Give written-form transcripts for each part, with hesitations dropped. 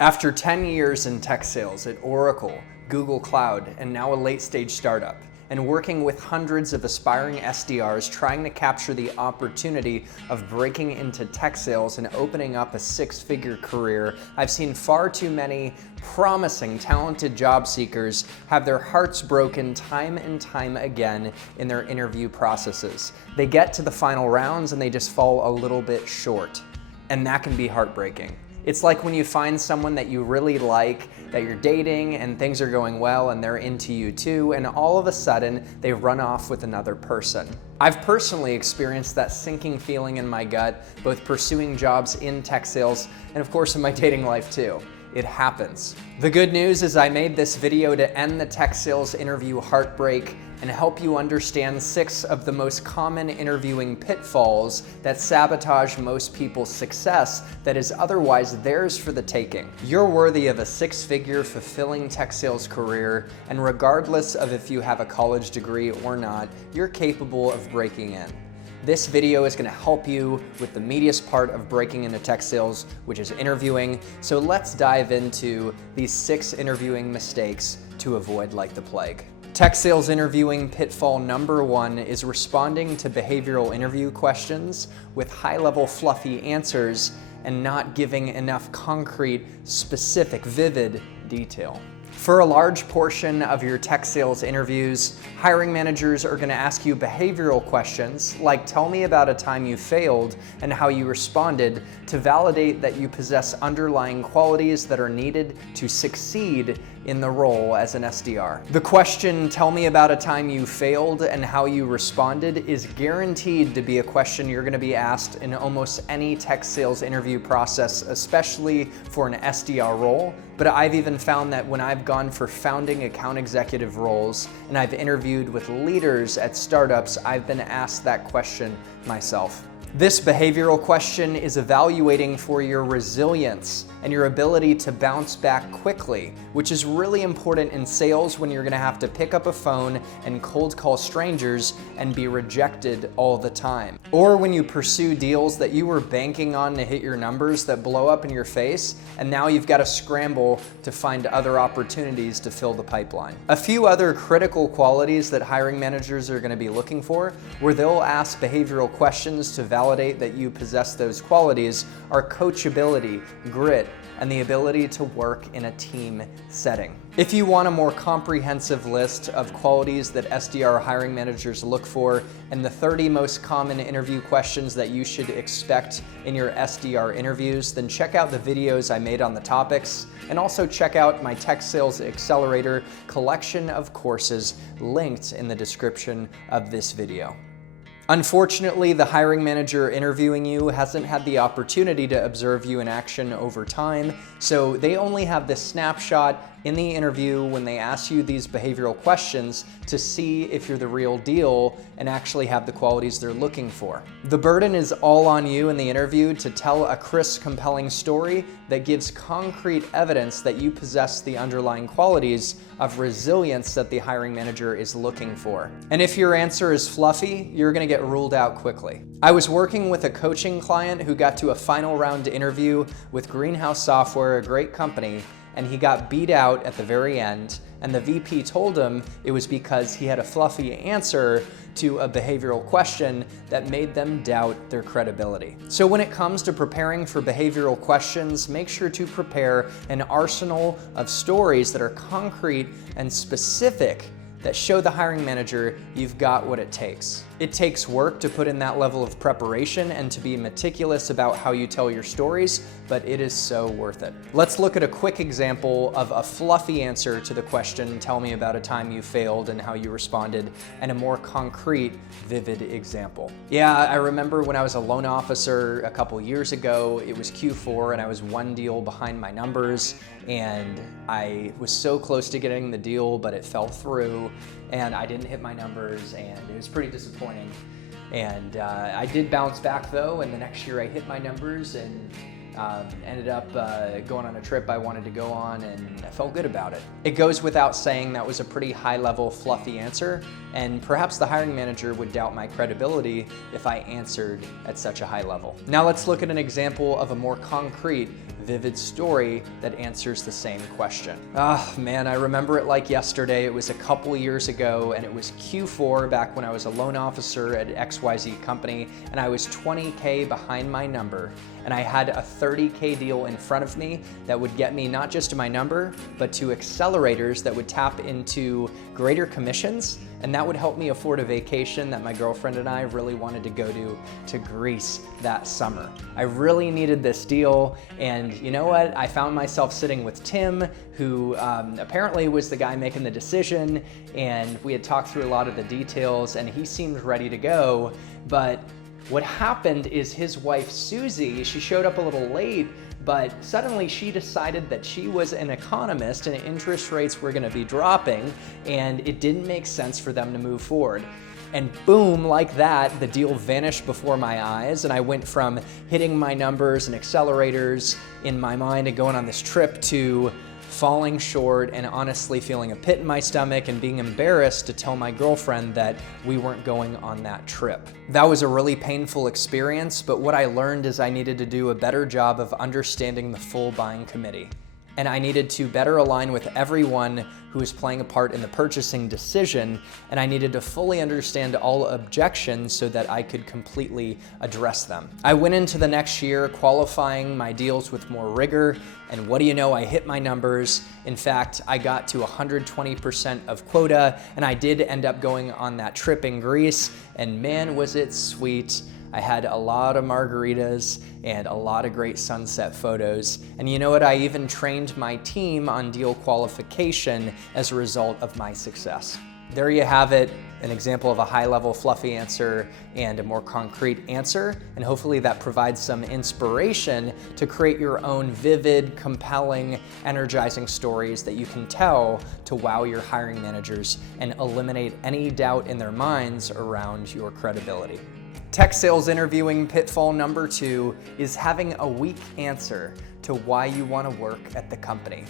After 10 years in tech sales at Oracle, Google Cloud, and now a late-stage startup, and working with hundreds of aspiring SDRs trying to capture the opportunity of breaking into tech sales and opening up a six-figure career, I've seen far too many promising, talented job seekers have their hearts broken time and time again in their interview processes. They get to the final rounds and they just fall a little bit short, and that can be heartbreaking. It's like when you find someone that you really like, that you're dating, and things are going well and they're into you too, and all of a sudden they run off with another person. I've personally experienced that sinking feeling in my gut, both pursuing jobs in tech sales and of course in my dating life too. It happens. The good news is I made this video to end the tech sales interview heartbreak and help you understand 6 of the most common interviewing pitfalls that sabotage most people's success that is otherwise theirs for the taking. You're worthy of a six-figure, fulfilling tech sales career, and regardless of if you have a college degree or not, you're capable of breaking in. This video is going to help you with the meatiest part of breaking into tech sales, which is interviewing. So let's dive into these 6 interviewing mistakes to avoid like the plague. Tech sales interviewing pitfall number 1 is responding to behavioral interview questions with high-level fluffy answers and not giving enough concrete, specific, vivid detail. For a large portion of your tech sales interviews, hiring managers are going to ask you behavioral questions like tell me about a time you failed and how you responded to validate that you possess underlying qualities that are needed to succeed in the role as an SDR. The question, tell me about a time you failed and how you responded, is guaranteed to be a question you're going to be asked in almost any tech sales interview process, especially for an SDR role. But I've even found that when I've gone for founding account executive roles and I've interviewed with leaders at startups, I've been asked that question myself. This behavioral question is evaluating for your resilience and your ability to bounce back quickly, which is really important in sales when you're going to have to pick up a phone and cold call strangers and be rejected all the time. Or when you pursue deals that you were banking on to hit your numbers that blow up in your face, and now you've got to scramble to find other opportunities to fill the pipeline. A few other critical qualities that hiring managers are going to be looking for, where they'll ask behavioral questions to validate that you possess those qualities, are coachability, grit, and the ability to work in a team setting. If you want a more comprehensive list of qualities that SDR hiring managers look for and the 30 most common interview questions that you should expect in your SDR interviews, then check out the videos I made on the topics, and also check out my Tech Sales Accelerator collection of courses linked in the description of this video. Unfortunately, the hiring manager interviewing you hasn't had the opportunity to observe you in action over time, so they only have this snapshot in the interview when they ask you these behavioral questions to see if you're the real deal and actually have the qualities they're looking for. The burden is all on you in the interview to tell a crisp, compelling story that gives concrete evidence that you possess the underlying qualities of resilience that the hiring manager is looking for. And if your answer is fluffy, you're going to get ruled out quickly. I was working with a coaching client who got to a final round interview with Greenhouse Software, a great company, and he got beat out at the very end, and the VP told him it was because he had a fluffy answer to a behavioral question that made them doubt their credibility. So when it comes to preparing for behavioral questions, make sure to prepare an arsenal of stories that are concrete and specific that show the hiring manager you've got what it takes. It takes work to put in that level of preparation and to be meticulous about how you tell your stories, but it is so worth it. Let's look at a quick example of a fluffy answer to the question, tell me about a time you failed and how you responded, and a more concrete, vivid example. Yeah, I remember when I was a loan officer a couple years ago, it was Q4 and I was one deal behind my numbers, and I was so close to getting the deal, but it fell through and I didn't hit my numbers, and it was pretty disappointing. And I did bounce back though, and the next year I hit my numbers and ended up going on a trip I wanted to go on, and I felt good about it. It goes without saying that was a pretty high-level, fluffy answer, and perhaps the hiring manager would doubt my credibility if I answered at such a high level. Now let's look at an example of a more concrete, vivid story that answers the same question. Ah, man, I remember it like yesterday. It was a couple years ago, and it was Q4 back when I was a loan officer at XYZ company, and I was 20K behind my number, and I had a 30K deal in front of me that would get me not just to my number, but to accelerators that would tap into greater commissions, and that would help me afford a vacation that my girlfriend and I really wanted to go to Greece that summer. I really needed this deal, and you know what? I found myself sitting with Tim, who apparently was the guy making the decision, and we had talked through a lot of the details, and he seemed ready to go, but what happened is his wife, Susie, she showed up a little late, but suddenly she decided that she was an economist and interest rates were gonna be dropping, and it didn't make sense for them to move forward. And boom, like that, the deal vanished before my eyes, and I went from hitting my numbers and accelerators in my mind and going on this trip to falling short and honestly feeling a pit in my stomach and being embarrassed to tell my girlfriend that we weren't going on that trip. That was a really painful experience, but what I learned is I needed to do a better job of understanding the full buying committee. And I needed to better align with everyone who was playing a part in the purchasing decision, and I needed to fully understand all objections so that I could completely address them. I went into the next year qualifying my deals with more rigor, and what do you know, I hit my numbers. In fact, I got to 120% of quota, and I did end up going on that trip in Greece, and man, was it sweet. I had a lot of margaritas and a lot of great sunset photos. And you know what? I even trained my team on deal qualification as a result of my success. There you have it, an example of a high-level fluffy answer and a more concrete answer. And hopefully that provides some inspiration to create your own vivid, compelling, energizing stories that you can tell to wow your hiring managers and eliminate any doubt in their minds around your credibility. Tech sales interviewing pitfall number 2 is having a weak answer to why you want to work at the company.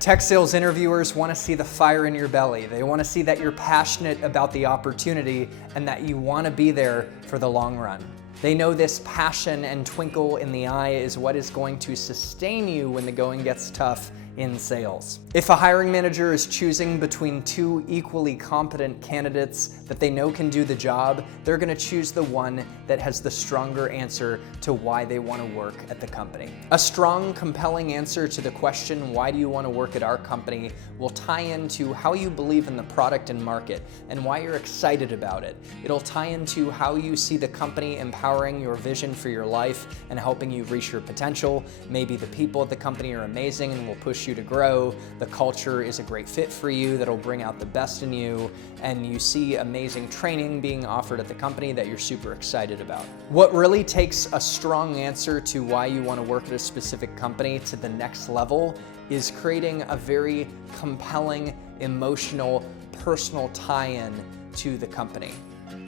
Tech sales interviewers want to see the fire in your belly. They want to see that you're passionate about the opportunity and that you want to be there for the long run. They know this passion and twinkle in the eye is what is going to sustain you when the going gets tough in sales. If a hiring manager is choosing between 2 equally competent candidates that they know can do the job, they're going to choose the one that has the stronger answer to why they want to work at the company. A strong, compelling answer to the question, why do you want to work at our company, will tie into how you believe in the product and market and why you're excited about it. It'll tie into how you see the company empowering your vision for your life and helping you reach your potential. Maybe the people at the company are amazing and will push you to grow. The culture is a great fit for you that'll bring out the best in you, and you see amazing training being offered at the company that you're super excited about. What really takes a strong answer to why you want to work at a specific company to the next level is creating a very compelling, emotional, personal tie-in to the company.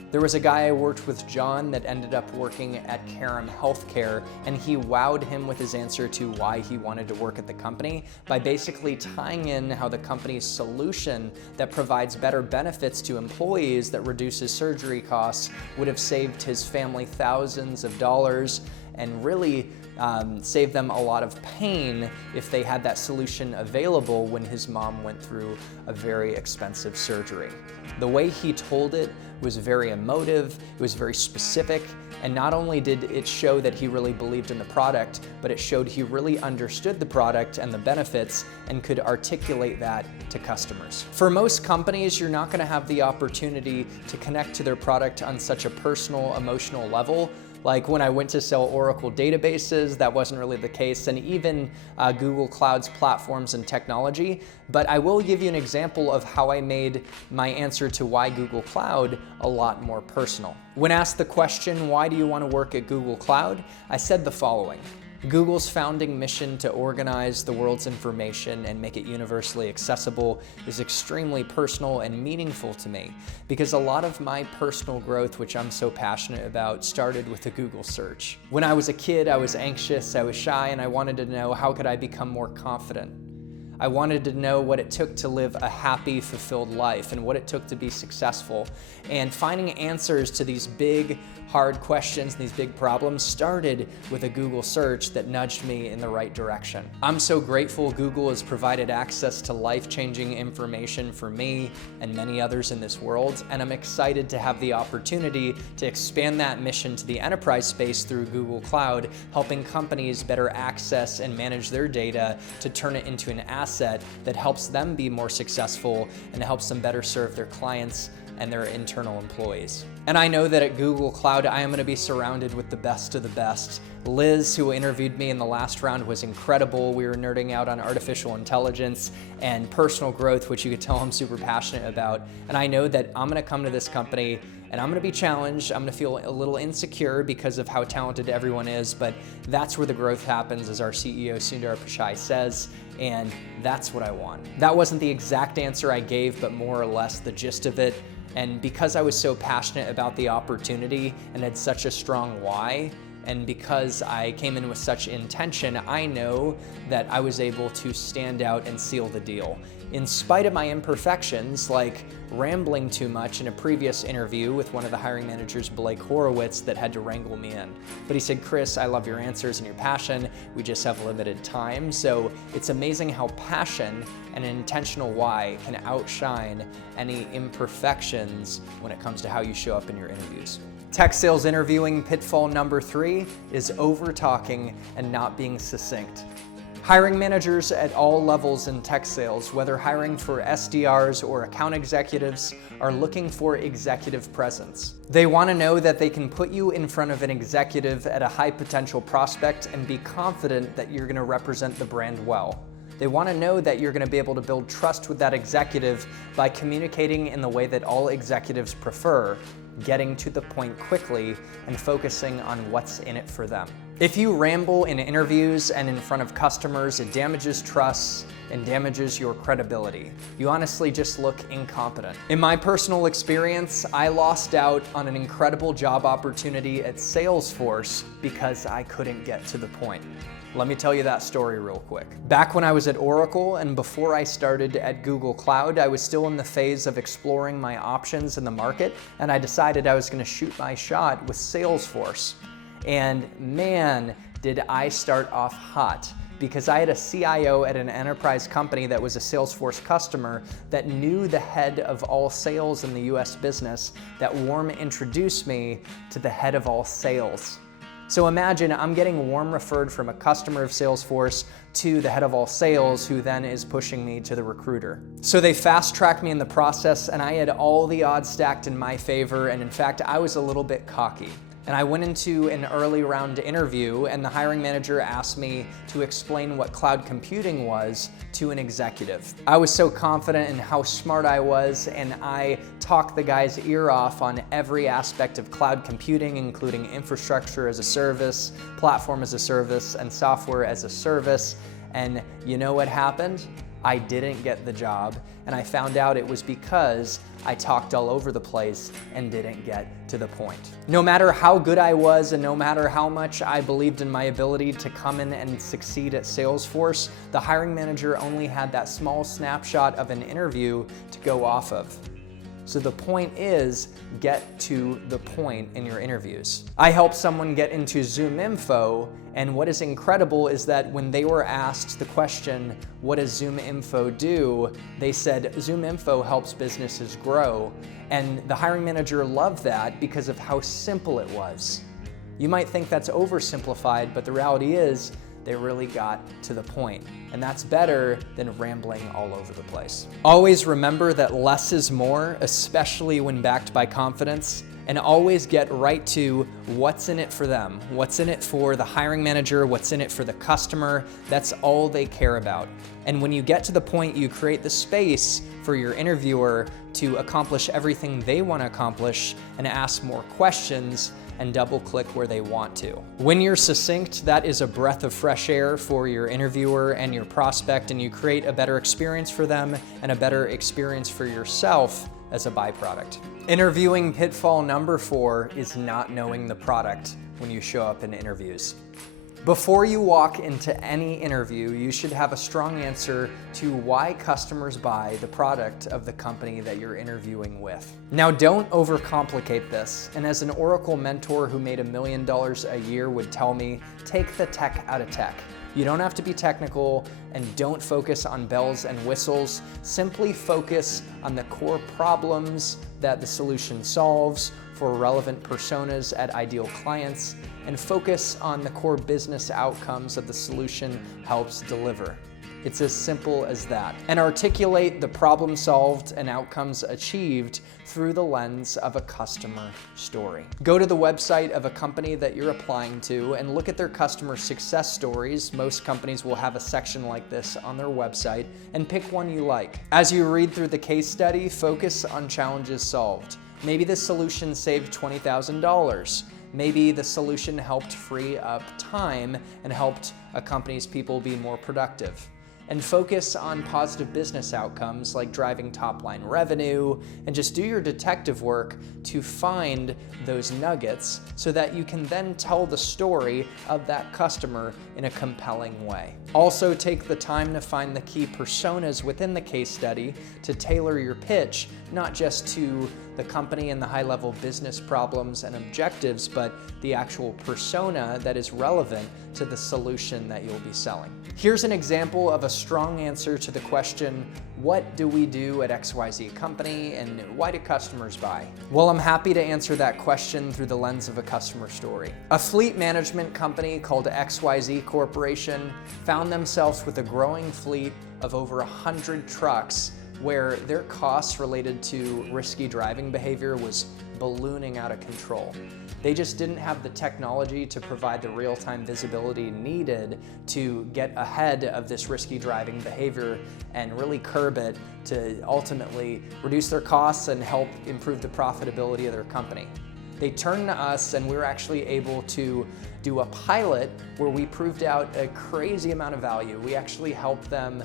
There was a guy I worked with, John, that ended up working at Karam Healthcare, and he wowed him with his answer to why he wanted to work at the company by basically tying in how the company's solution that provides better benefits to employees that reduces surgery costs would have saved his family thousands of dollars and really save them a lot of pain if they had that solution available when his mom went through a very expensive surgery. The way he told it was very emotive, it was very specific, and not only did it show that he really believed in the product, but it showed he really understood the product and the benefits and could articulate that to customers. For most companies, you're not going to have the opportunity to connect to their product on such a personal, emotional level. Like when I went to sell Oracle databases, that wasn't really the case, and even Google Cloud's platforms and technology. But I will give you an example of how I made my answer to why Google Cloud a lot more personal. When asked the question, why do you want to work at Google Cloud? I said the following. Google's founding mission to organize the world's information and make it universally accessible is extremely personal and meaningful to me because a lot of my personal growth, which I'm so passionate about, started with a Google search. When I was a kid, I was anxious, I was shy, and I wanted to know how could I become more confident. I wanted to know what it took to live a happy, fulfilled life and what it took to be successful. And finding answers to these big, hard questions and these big problems started with a Google search that nudged me in the right direction. I'm so grateful Google has provided access to life-changing information for me and many others in this world, and I'm excited to have the opportunity to expand that mission to the enterprise space through Google Cloud, helping companies better access and manage their data to turn it into an asset that helps them be more successful and helps them better serve their clients and their internal employees. And I know that at Google Cloud, I am going to be surrounded with the best of the best. Liz, who interviewed me in the last round, was incredible. We were nerding out on artificial intelligence and personal growth, which you could tell I'm super passionate about. And I know that I'm going to come to this company and I'm going to be challenged. I'm going to feel a little insecure because of how talented everyone is, but that's where the growth happens, as our CEO, Sundar Pichai, says, and that's what I want. That wasn't the exact answer I gave, but more or less the gist of it. And because I was so passionate about the opportunity and had such a strong why, and because I came in with such intention, I know that I was able to stand out and seal the deal. In spite of my imperfections, like rambling too much in a previous interview with one of the hiring managers, Blake Horowitz, that had to wrangle me in. But he said, "Chris, I love your answers and your passion. We just have limited time." So it's amazing how passion and an intentional why can outshine any imperfections when it comes to how you show up in your interviews. Tech sales interviewing pitfall number 3 is over-talking and not being succinct. Hiring managers at all levels in tech sales, whether hiring for SDRs or account executives, are looking for executive presence. They want to know that they can put you in front of an executive at a high potential prospect and be confident that you're going to represent the brand well. They want to know that you're going to be able to build trust with that executive by communicating in the way that all executives prefer, getting to the point quickly and focusing on what's in it for them. If you ramble in interviews and in front of customers, it damages trust and damages your credibility. You honestly just look incompetent. In my personal experience, I lost out on an incredible job opportunity at Salesforce because I couldn't get to the point. Let me tell you that story real quick. Back when I was at Oracle and before I started at Google Cloud, I was still in the phase of exploring my options in the market, and I decided I was going to shoot my shot with Salesforce. And man, did I start off hot, because I had a CIO at an enterprise company that was a Salesforce customer that knew the head of all sales in the US business, that warm introduced me to the head of all sales. So imagine I'm getting warm referred from a customer of Salesforce to the head of all sales, who then is pushing me to the recruiter. So they fast-tracked me in the process, and I had all the odds stacked in my favor, and in fact, I was a little bit cocky. And I went into an early round interview, and the hiring manager asked me to explain what cloud computing was to an executive. I was so confident in how smart I was, and I talked the guy's ear off on every aspect of cloud computing, including infrastructure as a service, platform as a service, and software as a service. And you know what happened? I didn't get the job, and I found out it was because I talked all over the place and didn't get to the point. No matter how good I was and no matter how much I believed in my ability to come in and succeed at Salesforce, the hiring manager only had that small snapshot of an interview to go off of. So the point is, get to the point in your interviews. I helped someone get into ZoomInfo, and what is incredible is that when they were asked the question, what does ZoomInfo do? They said, ZoomInfo helps businesses grow. And the hiring manager loved that because of how simple it was. You might think that's oversimplified, but the reality is, they really got to the point. And that's better than rambling all over the place. Always remember that less is more, especially when backed by confidence. And always get right to what's in it for them. What's in it for the hiring manager, what's in it for the customer. That's all they care about. And when you get to the point, you create the space for your interviewer to accomplish everything they want to accomplish and ask more questions and double click where they want to. When you're succinct, that is a breath of fresh air for your interviewer and your prospect, and you create a better experience for them and a better experience for yourself as a byproduct. Interviewing pitfall number 4 is not knowing the product when you show up in interviews. Before you walk into any interview, you should have a strong answer to why customers buy the product of the company that you're interviewing with. Now, don't overcomplicate this. And as an Oracle mentor who made $1 million a year would tell me, take the tech out of tech. You don't have to be technical, and don't focus on bells and whistles. Simply focus on the core problems that the solution solves for relevant personas at ideal clients, and focus on the core business outcomes that the solution helps deliver. It's as simple as that. And articulate the problem solved and outcomes achieved through the lens of a customer story. Go to the website of a company that you're applying to and look at their customer success stories. Most companies will have a section like this on their website, and pick one you like. As you read through the case study, focus on challenges solved. Maybe the solution saved $20,000. Maybe the solution helped free up time and helped a company's people be more productive. And focus on positive business outcomes like driving top-line revenue, and just do your detective work to find those nuggets so that you can then tell the story of that customer in a compelling way. Also, take the time to find the key personas within the case study to tailor your pitch, not just to the company and the high-level business problems and objectives, but the actual persona that is relevant to the solution that you'll be selling. Here's an example of a strong answer to the question, what do we do at XYZ company and why do customers buy? Well, I'm happy to answer that question through the lens of a customer story. A fleet management company called XYZ Corporation found themselves with a growing fleet of over 100 trucks where their costs related to risky driving behavior was ballooning out of control. They just didn't have the technology to provide the real-time visibility needed to get ahead of this risky driving behavior and really curb it to ultimately reduce their costs and help improve the profitability of their company. They turned to us, and we were actually able to do a pilot where we proved out a crazy amount of value. We actually helped them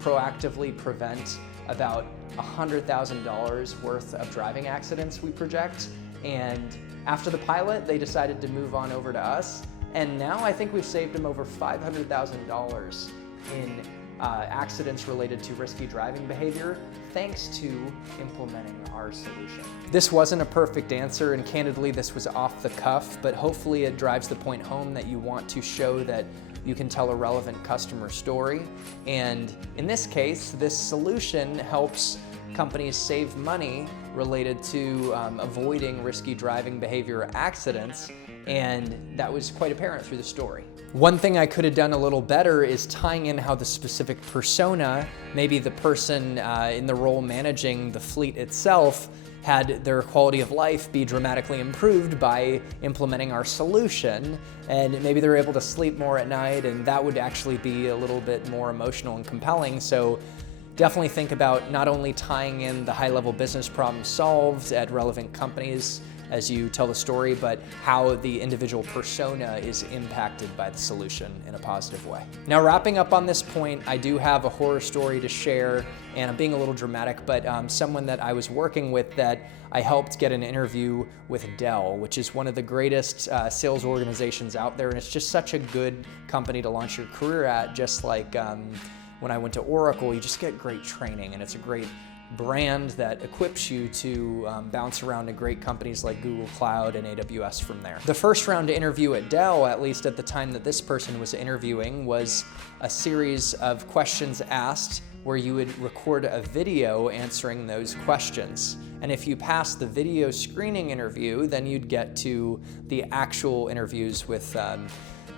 proactively prevent about $100,000 worth of driving accidents, we project. And after the pilot, they decided to move on over to us. And now I think we've saved them over $500,000 in accidents related to risky driving behavior, thanks to implementing our solution. This wasn't a perfect answer, and candidly, this was off the cuff, but hopefully it drives the point home that you want to show that you can tell a relevant customer story. And in this case, this solution helps companies save money related to avoiding risky driving behavior accidents, and that was quite apparent through the story. One thing I could have done a little better is tying in how the specific persona, maybe the person in the role managing the fleet itself, had their quality of life be dramatically improved by implementing our solution, and maybe they're able to sleep more at night, and that would actually be a little bit more emotional and compelling. So definitely think about not only tying in the high-level business problems solved at relevant companies as you tell the story, but how the individual persona is impacted by the solution in a positive way. Now, wrapping up on this point, I do have a horror story to share, and I'm being a little dramatic, but someone that I was working with that I helped get an interview with Dell, which is one of the greatest sales organizations out there, and it's just such a good company to launch your career at. Just like when I went to Oracle, you just get great training, and it's a great brand that equips you to bounce around to great companies like Google Cloud and AWS from there. The first round interview at Dell, at least at the time that this person was interviewing, was a series of questions asked where you would record a video answering those questions. And if you passed the video screening interview, then you'd get to the actual interviews with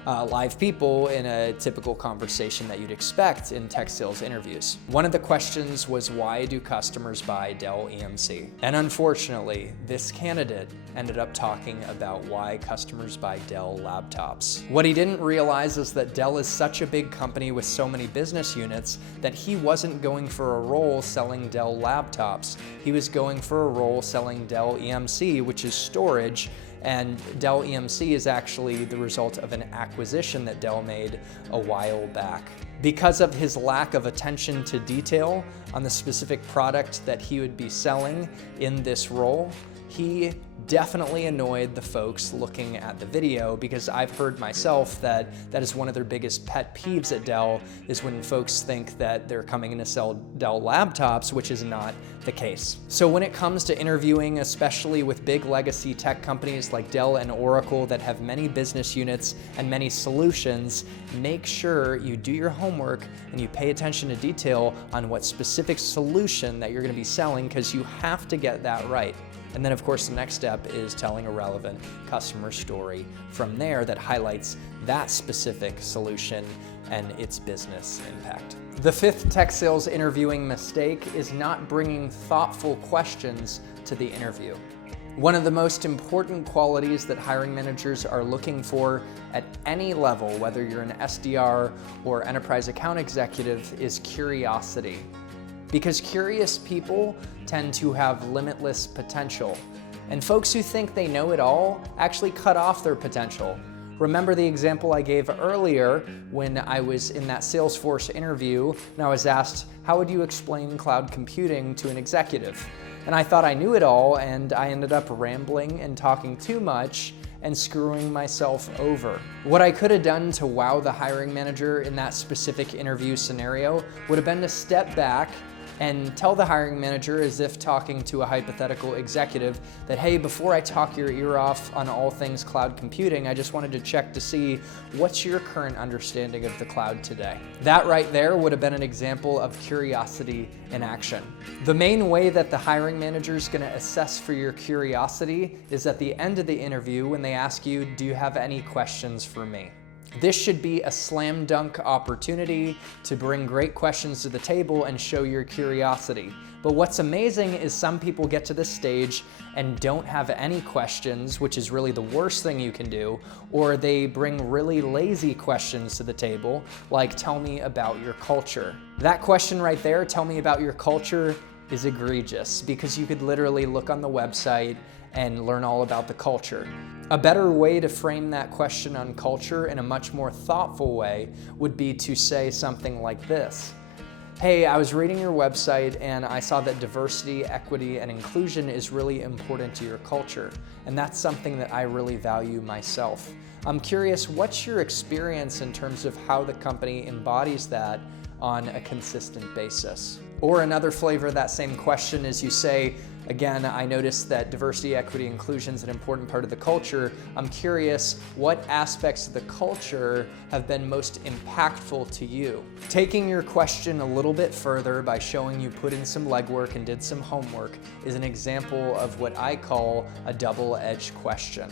live people in a typical conversation that you'd expect in tech sales interviews. One of the questions was, why do customers buy Dell EMC? And unfortunately, this candidate ended up talking about why customers buy Dell laptops. What he didn't realize is that Dell is such a big company with so many business units that he wasn't going for a role selling Dell laptops. He was going for a role selling Dell EMC, which is storage. And Dell EMC is actually the result of an acquisition that Dell made a while back. Because of his lack of attention to detail on the specific product that he would be selling in this role, he definitely annoyed the folks looking at the video, because I've heard myself that is one of their biggest pet peeves at Dell, is when folks think that they're coming in to sell Dell laptops, which is not the case. So when it comes to interviewing, especially with big legacy tech companies like Dell and Oracle that have many business units and many solutions, make sure you do your homework and you pay attention to detail on what specific solution that you're going to be selling, because you have to get that right. And then of course the next step is telling a relevant customer story from there that highlights that specific solution and its business impact. The fifth tech sales interviewing mistake is not bringing thoughtful questions to the interview. One of the most important qualities that hiring managers are looking for at any level, whether you're an SDR or enterprise account executive, is curiosity. Because curious people tend to have limitless potential, and folks who think they know it all actually cut off their potential. Remember the example I gave earlier when I was in that Salesforce interview and I was asked, how would you explain cloud computing to an executive? And I thought I knew it all, and I ended up rambling and talking too much and screwing myself over. What I could have done to wow the hiring manager in that specific interview scenario would have been to step back and tell the hiring manager, as if talking to a hypothetical executive, that, hey, before I talk your ear off on all things cloud computing, I just wanted to check to see what's your current understanding of the cloud today. That right there would have been an example of curiosity in action. The main way that the hiring manager is going to assess for your curiosity is at the end of the interview when they ask you, do you have any questions for me? This should be a slam dunk opportunity to bring great questions to the table and show your curiosity. But what's amazing is some people get to this stage and don't have any questions, which is really the worst thing you can do, or they bring really lazy questions to the table, like tell me about your culture. That question right there, tell me about your culture, is egregious, because you could literally look on the website and learn all about the culture. A better way to frame that question on culture in a much more thoughtful way would be to say something like this. Hey, I was reading your website and I saw that diversity, equity, and inclusion is really important to your culture, and that's something that I really value myself. I'm curious, what's your experience in terms of how the company embodies that on a consistent basis? Or another flavor of that same question is you say, again, I noticed that diversity, equity, inclusion is an important part of the culture. I'm curious, what aspects of the culture have been most impactful to you? Taking your question a little bit further by showing you put in some legwork and did some homework is an example of what I call a double-edged question.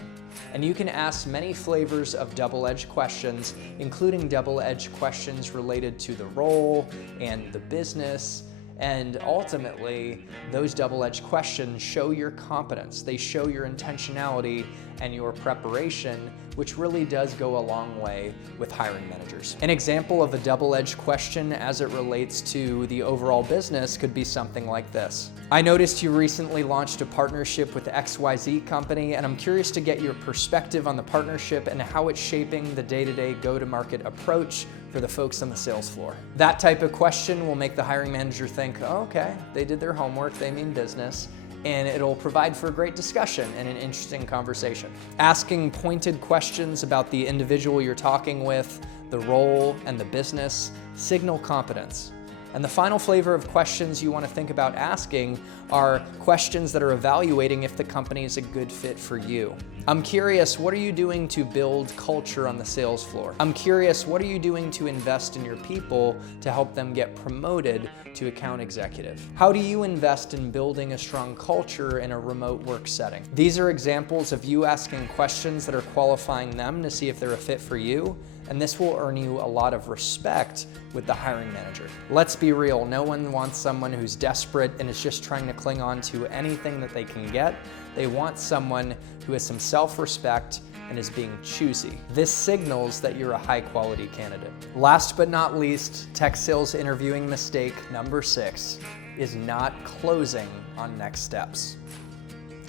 And you can ask many flavors of double-edged questions, including double-edged questions related to the role and the business. And ultimately, those double-edged questions show your competence. They show your intentionality and your preparation, which really does go a long way with hiring managers. An example of a double-edged question as it relates to the overall business could be something like this. I noticed you recently launched a partnership with XYZ company, and I'm curious to get your perspective on the partnership and how it's shaping the day-to-day go-to-market approach for the folks on the sales floor. That type of question will make the hiring manager think, oh, okay, they did their homework, they mean business, and it'll provide for a great discussion and an interesting conversation. Asking pointed questions about the individual you're talking with, the role, and the business signal competence. And the final flavor of questions you want to think about asking are questions that are evaluating if the company is a good fit for you. I'm curious, what are you doing to build culture on the sales floor? I'm curious, what are you doing to invest in your people to help them get promoted to account executive? How do you invest in building a strong culture in a remote work setting? These are examples of you asking questions that are qualifying them to see if they're a fit for you, and this will earn you a lot of respect with the hiring manager. Let's be real, no one wants someone who's desperate and is just trying to cling on to anything that they can get. They want someone who has some self-respect and is being choosy. This signals that you're a high-quality candidate. Last but not least, tech sales interviewing mistake number 6 is not closing on next steps.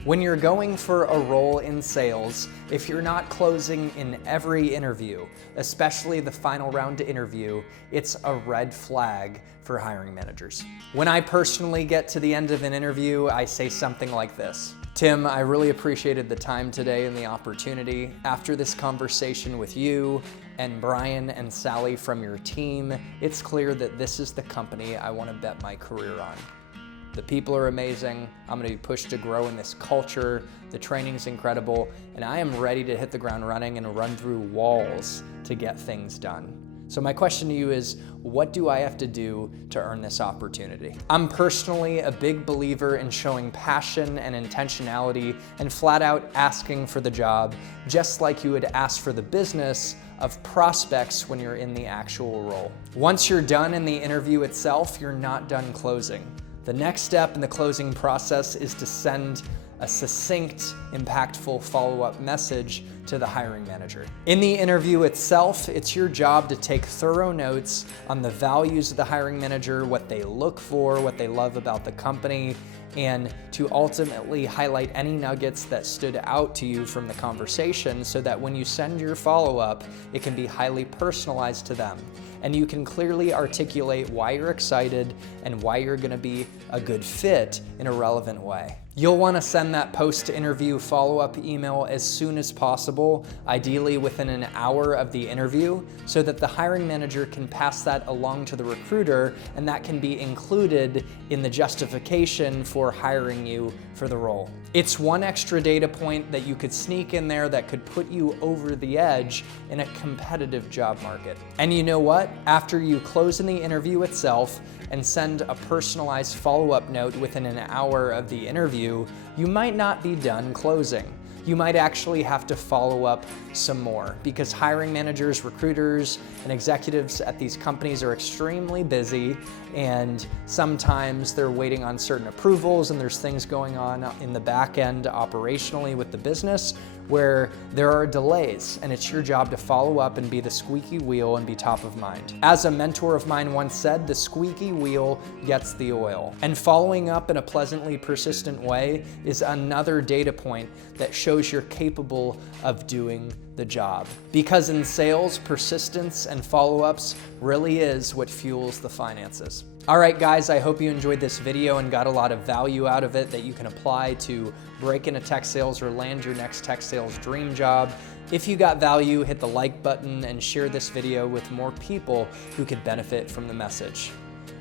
When you're going for a role in sales, if you're not closing in every interview, especially the final round interview, it's a red flag for hiring managers. When I personally get to the end of an interview, I say something like this: Tim, I really appreciated the time today and the opportunity. After this conversation with you and Brian and Sally from your team, it's clear that this is the company I want to bet my career on. The people are amazing, I'm gonna be pushed to grow in this culture, the training's incredible, and I am ready to hit the ground running and run through walls to get things done. So my question to you is, what do I have to do to earn this opportunity? I'm personally a big believer in showing passion and intentionality and flat out asking for the job, just like you would ask for the business of prospects when you're in the actual role. Once you're done in the interview itself, you're not done closing. The next step in the closing process is to send a succinct, impactful follow-up message to the hiring manager. In the interview itself, it's your job to take thorough notes on the values of the hiring manager, what they look for, what they love about the company, and to ultimately highlight any nuggets that stood out to you from the conversation so that when you send your follow-up, it can be highly personalized to them. And you can clearly articulate why you're excited and why you're gonna be a good fit in a relevant way. You'll wanna send that post-interview follow-up email as soon as possible, ideally within an hour of the interview, so that the hiring manager can pass that along to the recruiter, and that can be included in the justification for hiring you for the role. It's one extra data point that you could sneak in there that could put you over the edge in a competitive job market. And you know what? After you close in the interview itself and send a personalized follow-up note within an hour of the interview, you might not be done closing. You might actually have to follow up some more because hiring managers, recruiters, and executives at these companies are extremely busy, and sometimes they're waiting on certain approvals and there's things going on in the back end operationally with the business where there are delays, and it's your job to follow up and be the squeaky wheel and be top of mind. As a mentor of mine once said, the squeaky wheel gets the oil. And following up in a pleasantly persistent way is another data point that shows you're capable of doing the job. Because in sales, persistence and follow-ups really is what fuels the finances. All right, guys, I hope you enjoyed this video and got a lot of value out of it that you can apply to break into tech sales or land your next tech sales dream job. If you got value, hit the like button and share this video with more people who could benefit from the message.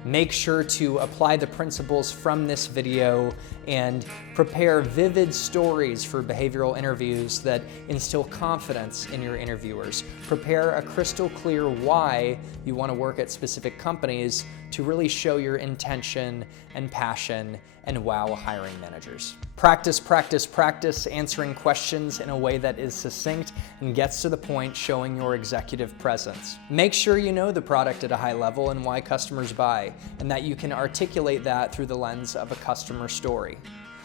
Make sure to apply the principles from this video and prepare vivid stories for behavioral interviews that instill confidence in your interviewers. Prepare a crystal clear why you want to work at specific companies to really show your intention and passion and wow hiring managers. Practice, practice, practice answering questions in a way that is succinct and gets to the point, showing your executive presence. Make sure you know the product at a high level and why customers buy, and that you can articulate that through the lens of a customer story.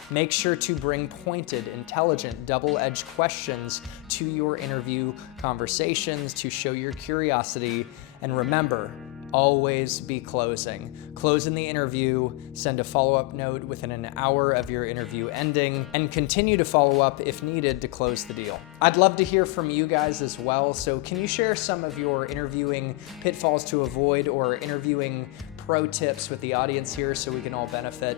Make sure to bring pointed, intelligent, double-edged questions to your interview conversations to show your curiosity. And remember, always be closing. Close in the interview, send a follow-up note within an hour of your interview ending, and continue to follow up if needed to close the deal. I'd love to hear from you guys as well, so can you share some of your interviewing pitfalls to avoid or interviewing pro tips with the audience here so we can all benefit?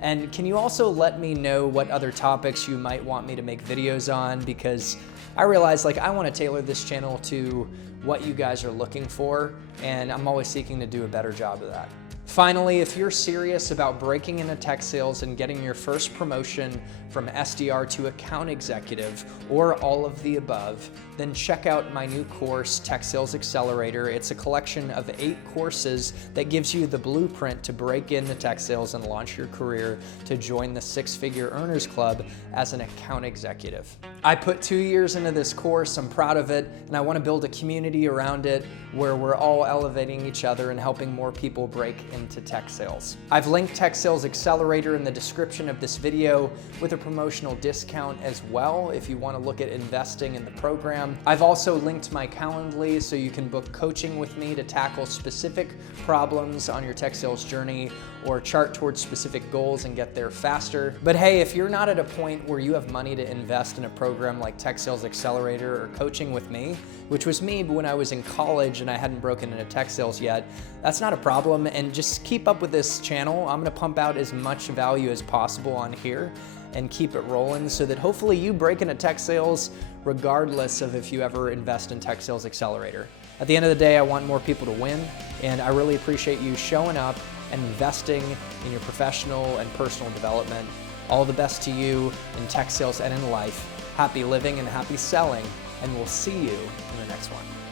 And can you also let me know what other topics you might want me to make videos on, because I realize I want to tailor this channel to what you guys are looking for, and I'm always seeking to do a better job of that. Finally, if you're serious about breaking into tech sales and getting your first promotion from SDR to account executive, or all of the above, then check out my new course, Tech Sales Accelerator. It's a collection of 8 courses that gives you the blueprint to break into tech sales and launch your career to join the 6-figure Earners Club as an account executive. I put 2 years into this course, I'm proud of it, and I want to build a community around it where we're all elevating each other and helping more people break into tech sales. I've linked Tech Sales Accelerator in the description of this video with a promotional discount as well if you want to look at investing in the program. I've also linked my Calendly so you can book coaching with me to tackle specific problems on your tech sales journey or chart towards specific goals and get there faster. But hey, if you're not at a point where you have money to invest in a program like Tech Sales Accelerator or coaching with me, which was me when I was in college and I hadn't broken into tech sales yet, that's not a problem. And just keep up with this channel. I'm gonna pump out as much value as possible on here and keep it rolling so that hopefully you break into tech sales regardless of if you ever invest in Tech Sales Accelerator. At the end of the day, I want more people to win, and I really appreciate you showing up and investing in your professional and personal development. All the best to you in tech sales and in life. Happy living and happy selling, and we'll see you in the next one.